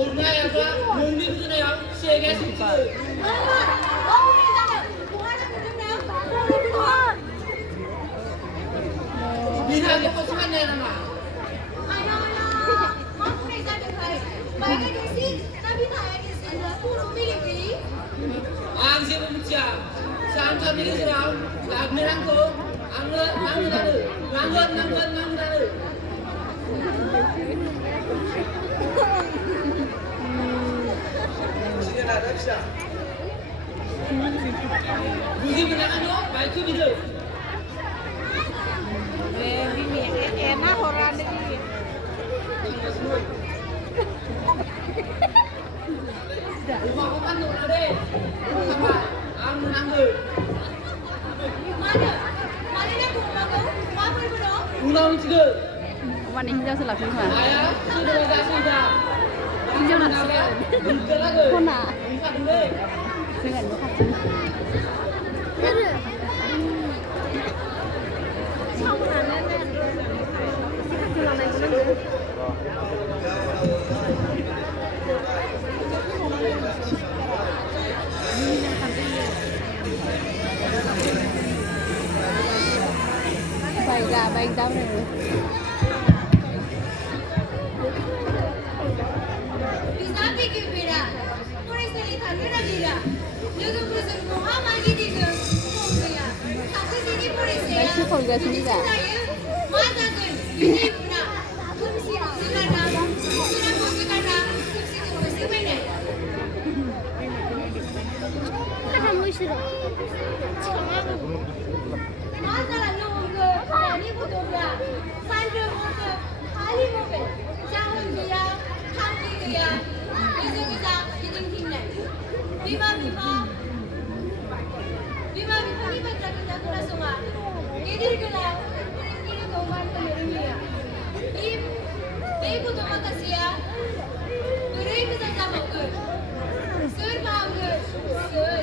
올나야가 용림드네요. 시에게 숙지를. 미나게 포스만 내놔마. Angsi memecah, sampai ini serau, lagi rangko, angin ada, nganggur ada. Sini ada bisa. Budi benar no, baik tu bila. Ini enak orang ini. Rumah kapan tu ada? Sama, angin. Mana nak rumah kau? Mana berapa? Rumah tiga. วันนี้เจ้าสลับขึ้นมา Ayah, sudah. เจ้าหนักคนหนาซึ่งอันนี้ค่ะช่องนั้นแน่ๆเลยคือเราในเรื่องbaik dah benar. Bisa fikir beda. Polis ini tanda beda. Lalu polis Muhammad ini ke Korea. Tapi sini polis ya. Baik Korea sini dah. Mana tu? Ini puna. Kumsi sekarang. Sekarang kumsi kumsi mana? Kenapa musuh? Mana lalu ke? Ini betul tak? Sandra mobil, kali mobil. Jangan dia, tangki dia. Itu kita tinggal. Bima ni macam kita kena semua. Ini kita, ini kawan kami dia. Ibu tu makan siap. Beri kita sama ke. Sir faham ke? Sir.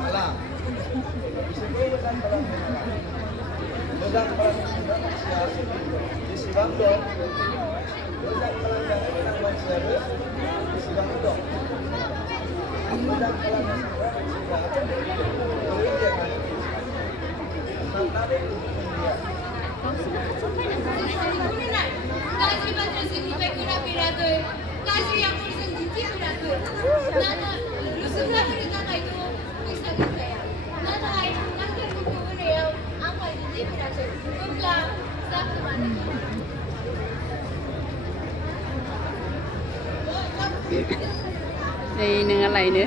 Alah. Sedang di Sibang dong. Sedang manusia di Sibang dong. Sedang Kasih pasal sini pekuna piraku. Kasih yang urusan cici piraku. Nana, lusuh nak kita itu bisa kita ya. Nana, nanti buku ini yang apa cici piraku. Bukan, tak kemana. Đây nângอะไรnữa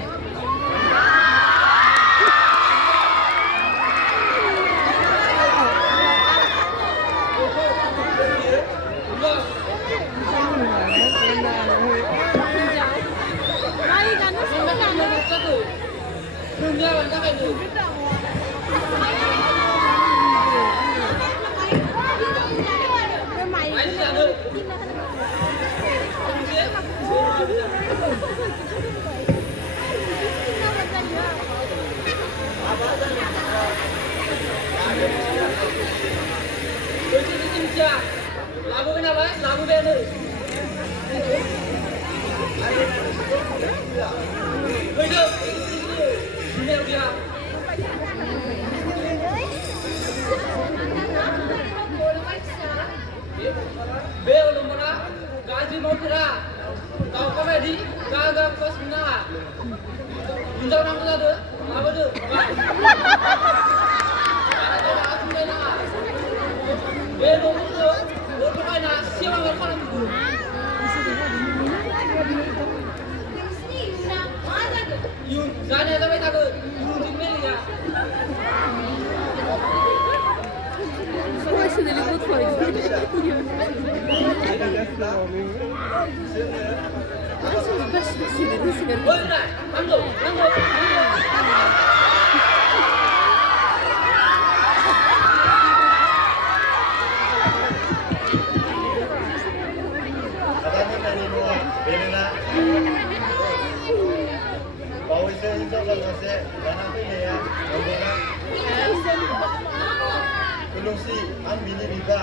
Lagu kenapa? Lagu band. Hidup. Ini dia. Belum pernah gaji mau kira. Kau komedi, gagap kos mana? Injau nang ada, apa tu? Belum tu, orang mana siapa yang kau nak? You, jangan sampai takut. You jengkel ya. Semua sudah liput polisi. Oh, nah, anggo. Belum sih, ang mini biba.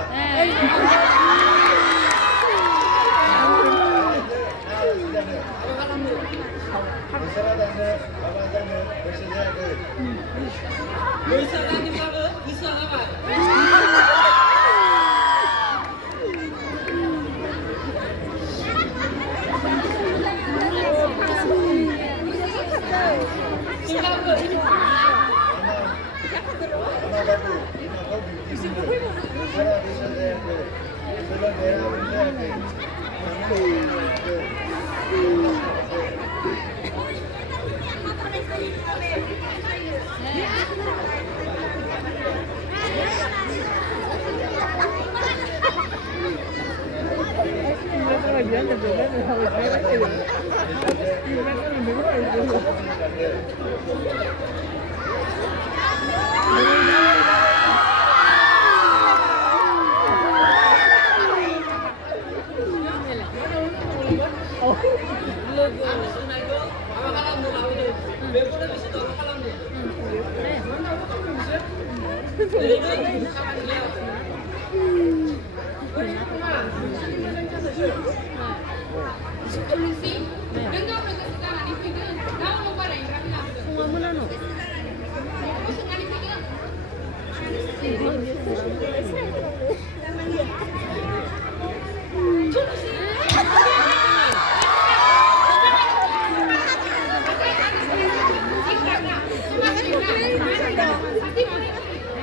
Solusi, dengan perkesanan itu kau mau pada yang kami lakukan. Semua mana no? Kau sengaja pikir.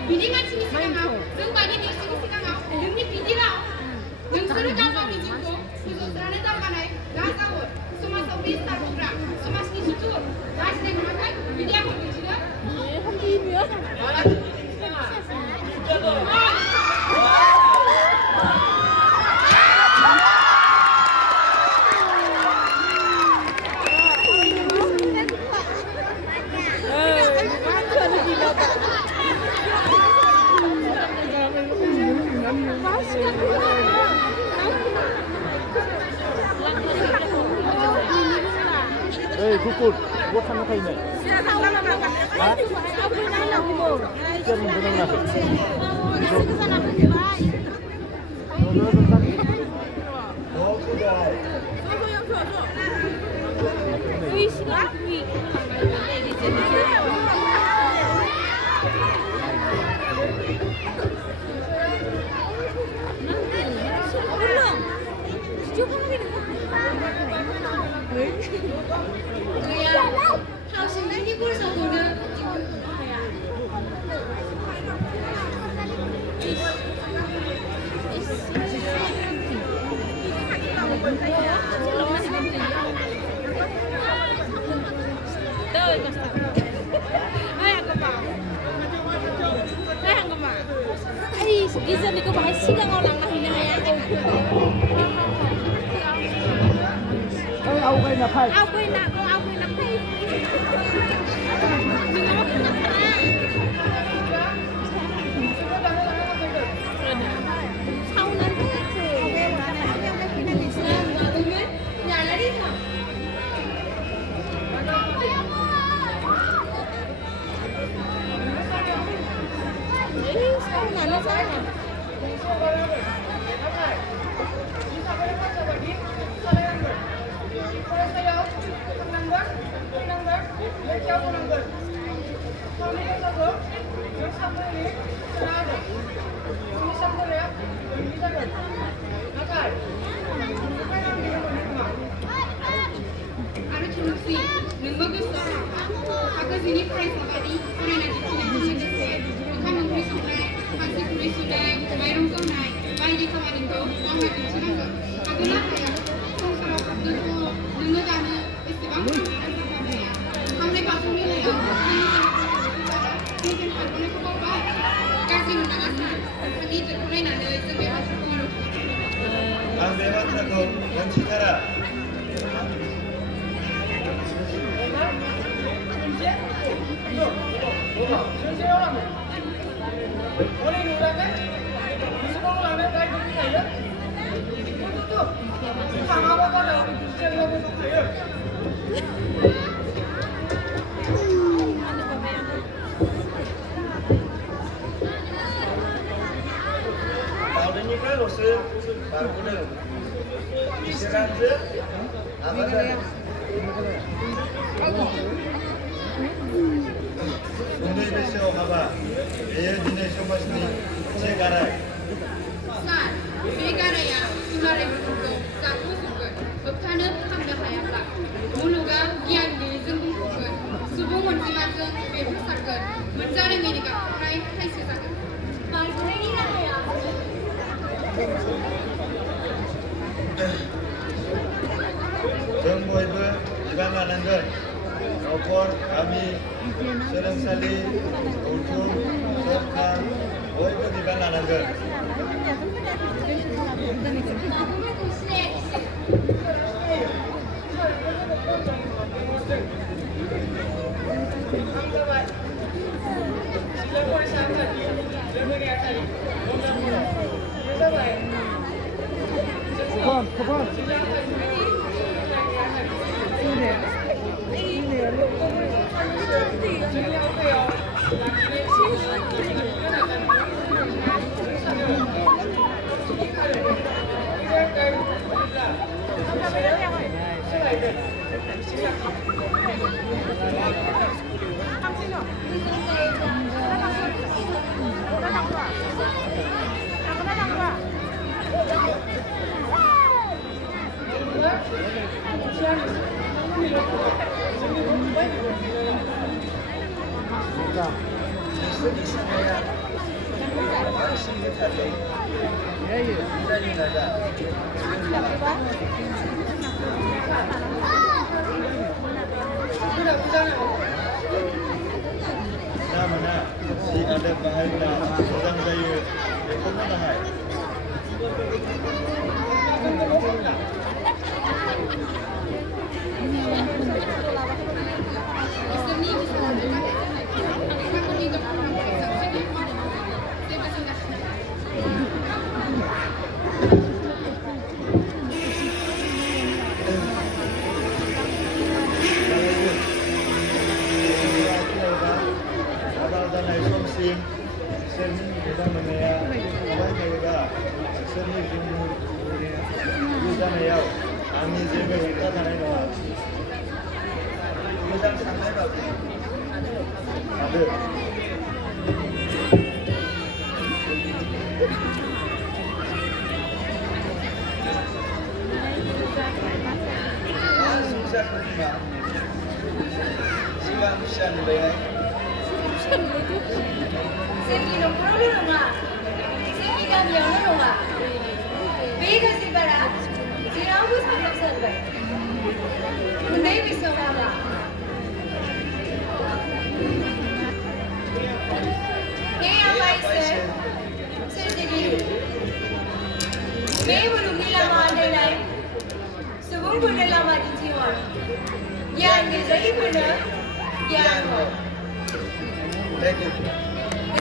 Bidikan sini sekarang, yang banyak di sini sekarang, yang ni bidikan, yang suruh kamu bidiku, itu sekarang tahu kan? Gak tahu, semua sobis tak buka, semua sini suci, gak sih yang makan, bidikan mau bidikan? Không im nữa. Ê, Cucut, buat sama kayak ini. Hah? Siapa yang benar Hào sinh đang đi buôn sầu của đời. Giza ni ko ba sigang orang na hinahayaan ko. Ông cái là phải. Ao quên na, ao quên na pay. Sauนั้นNhà là đi thẳng. sau này nó sao? Ada solusi. Nunggu kesana. Aku sini price tadi. Orang nanti tidak bisa desa. Bukan membeli sungai, masih beli sungai, bayar sungai, bayar di kamar itu, orang nanti tidak. Aku nak ya. Sama waktu itu nunggu dana. Istilahnya apa ya? Kami kasih ni ya. Mungkin kalau ni kau bawa, kasih menangis. Ini terkulai nanti itu bebas terkulai. 난 매만나고 원칙하라. 나오니까 옷을 바르고는 이스란즈 아마단 오늘 배쇼 가봐 예진의 쇼마시니 제가라 Saat negaranya mulai berbentuk satu sumber, bertanda hamda hayatlah. Muluga gian di zenggung kuber, subung menjimatkan bebasarkan, mencari mereka raih hai sesakan. Baik lagi lah ya. जों बयबो बिबान लानांगोन न'खर गामि सोलोंसालि गौथुम सरखार बयबो बिबान लानांगोन Come. Mana si ada bahaya sedang saya betul bahaya Seni kita menaya, orang juga seni jumlah kita menaya, kami juga kita menaya. Kita sampai berapa? Ada. Susah kerja. Siapa bisa dibayar? Seni no problema. Seni kami orang rumah. Bega sih bara. Tidak usah berkesan baik. Mendai bisa apa? apa itu? Saya jadi. Saya belum lama ada lain. Sebelum pernah lama di Tiongkok. Yang jadi pernah. Yang. Thank you.